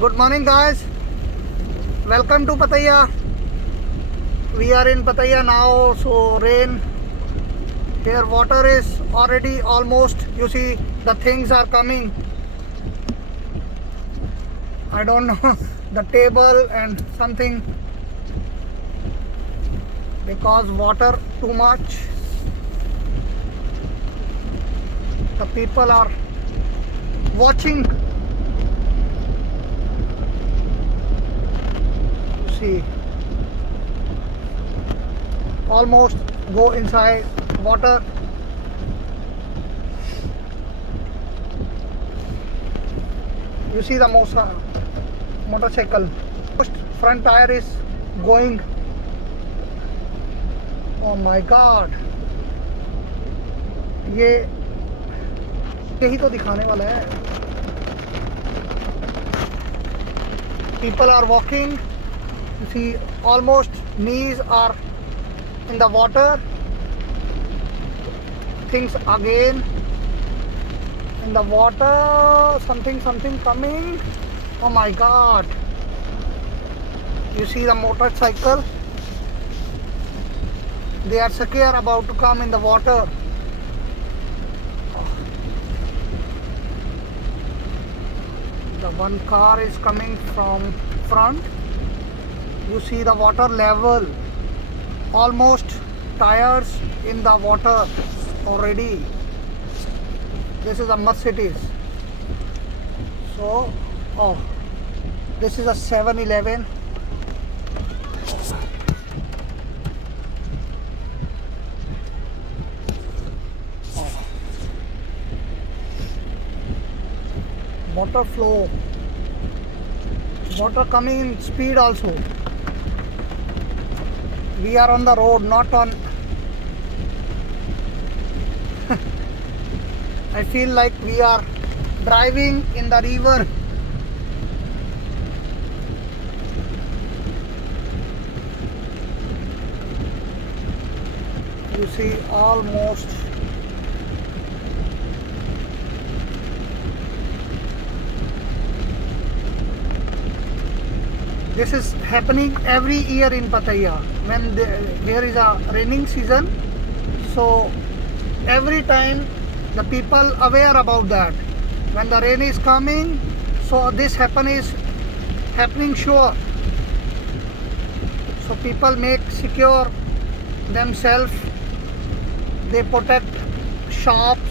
Good morning, guys. Welcome to Pattaya. We are in Pattaya now, so rain. Here water is already almost, you see, the things are coming. I don't know, the table and something, because water too much. The people are watching. See, almost go inside water. You see the motorcycle. Front tire is going. Oh my God! ये यही तो दिखाने वाला है. People are walking. You see, almost knees are in the water. Things again in the water. Something coming. Oh my God! You see the motorcycle. They are scared about to come in the water. The one car is coming from front. You see the water level, almost tires in the water already. This is a Mercedes. So, this is a 7-Eleven. Water flow, water coming in speed also. We are on the road, not on. I feel like we are driving in the river. You see, almost. This is happening every year in Pattaya when there is a raining season. So every time the people aware about that. When the rain is coming, so this happening sure. So people make secure themselves. They protect shops,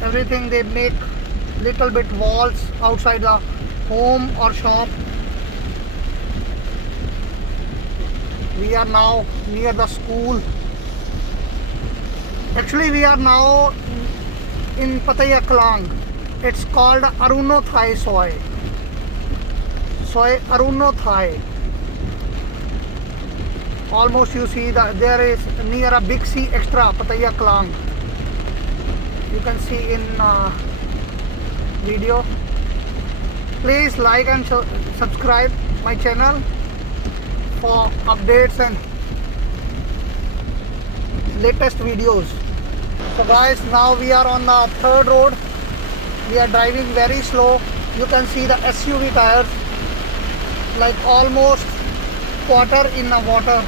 everything. They make little bit walls outside the home or shop. We are now near the school. Actually, we are now in Pattaya Klang. It's called Arunothai Soy. Soy Arunothai. Almost you see that there is near a Big C Extra Pattaya Klang. You can see in video. Please like and subscribe my channel for updates and latest videos. So guys, now we are on the third road. We are driving very slow. You can see the SUV tires like almost quarter in the water.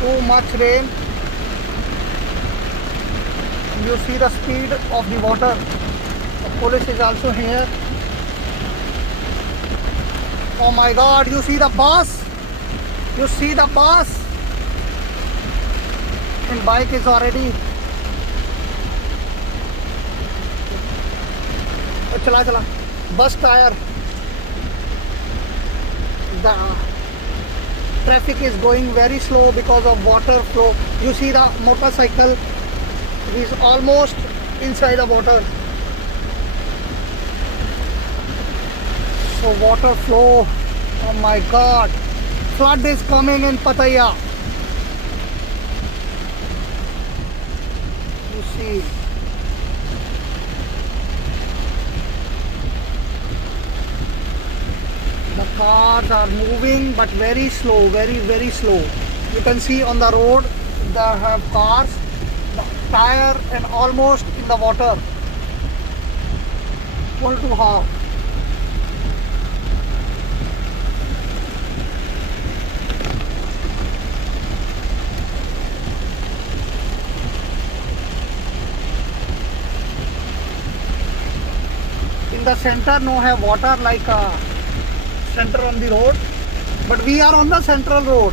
Too much rain. You see the speed of the water. The police is also here. Oh my God, you see the bus? You see the bus? And bike is already. Chala. Bus tire. The traffic is going very slow because of water flow. You see the motorcycle is almost inside the water. So water flow, oh my God, flood is coming in Pattaya. You see, the cars are moving but very slow, very slow. You can see on the road there have cars, the tire and almost in the water. Full to half. In the center no have water like center on the road, but we are on the central road.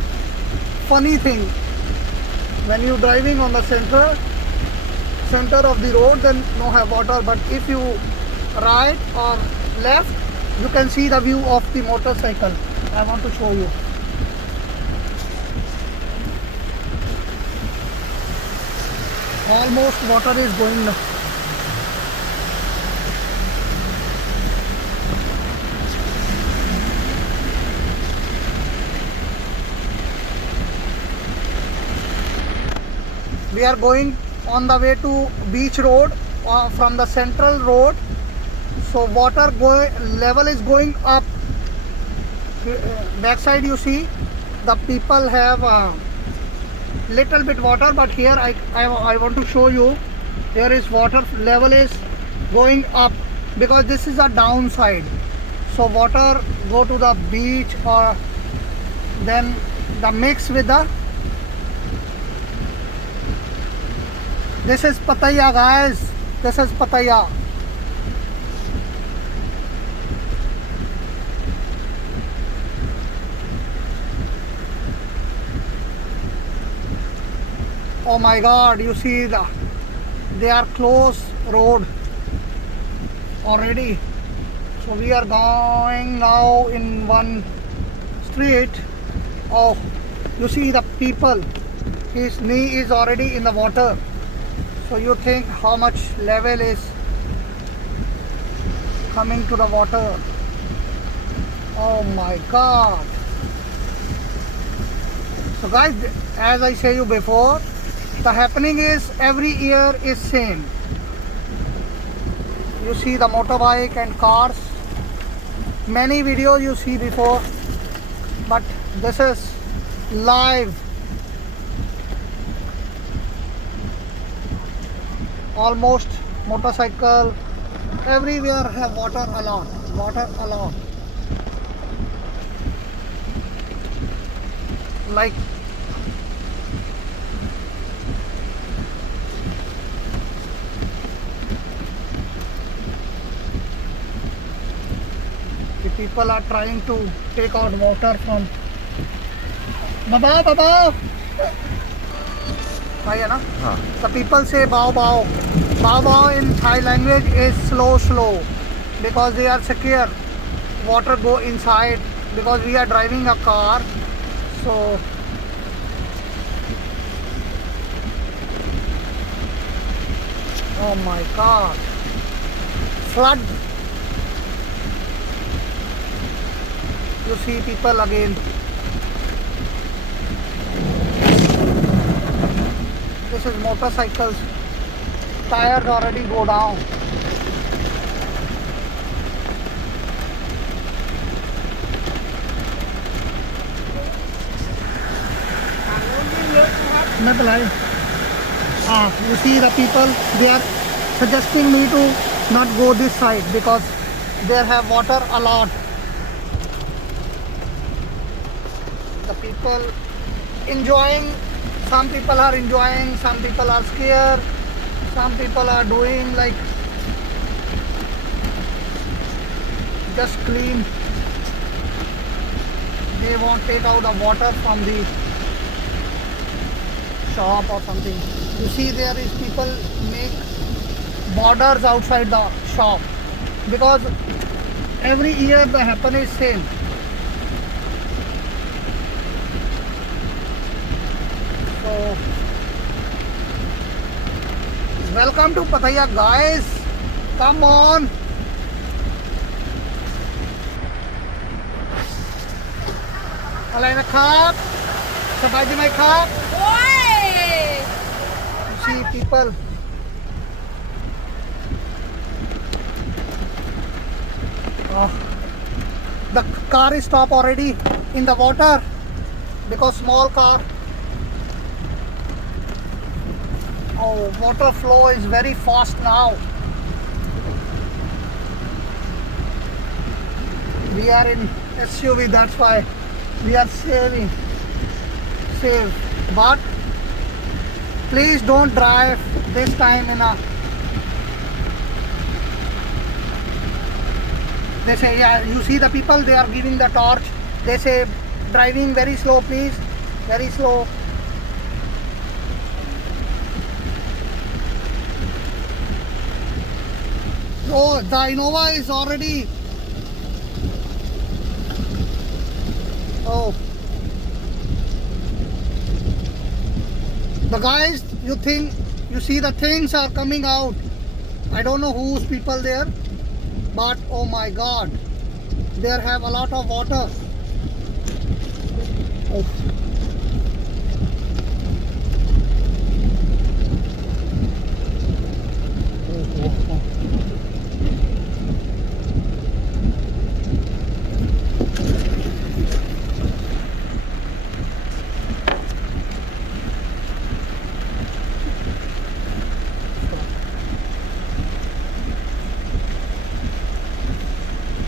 Funny thing, when you driving on the center of the road, then no have water, but if you right or left, you can see the view of the motorcycle. I want to show you. Almost water is going now. We are going on the way to beach road from the central road, so water level is going up. Backside you see the people have little bit water, but here I want to show you, here is water level is going up because this is a downside, so water go to the beach or then the mix with the. This is Pattaya, guys. This is Pattaya. Oh my God! You see they are close road already. So we are going now in one street. Oh, you see the people. His knee is already in the water. So you think how much level is coming to the water. Oh my God. So guys, as I say you before, the happening is every year is same. You see the motorbike and cars. Many videos you see before, but this is live. Almost motorcycle, everywhere have water along. Like the people are trying to take out water from. Baba. The people say bao bao. Bao bao in Thai language is slow, because they are scared water go inside, because we are driving a car. So oh my God, flood. You see people again. This is motorcycles. Tires already go down. You see the people, they are suggesting me to not go this side because there have water a lot. The people enjoying. Some people are enjoying, some people are scared, some people are doing like just clean. They won't take out the water from the shop or something. You see there is people make borders outside the shop because every year the happen is same. So welcome to Pattaya, guys. Come on. Alay na kap. Sabay di may kap. See people. The car is stopped already in the water because small car. Oh, water flow is very fast now. We are in SUV, that's why we are safe. But please don't drive this time in a. They say, yeah, you see the people, they are giving the torch. They say, driving very slow, please. Very slow. Oh, the Innova is already. Oh. The guys, you see the things are coming out. I don't know whose people there, but oh my God, there have a lot of water. Oh.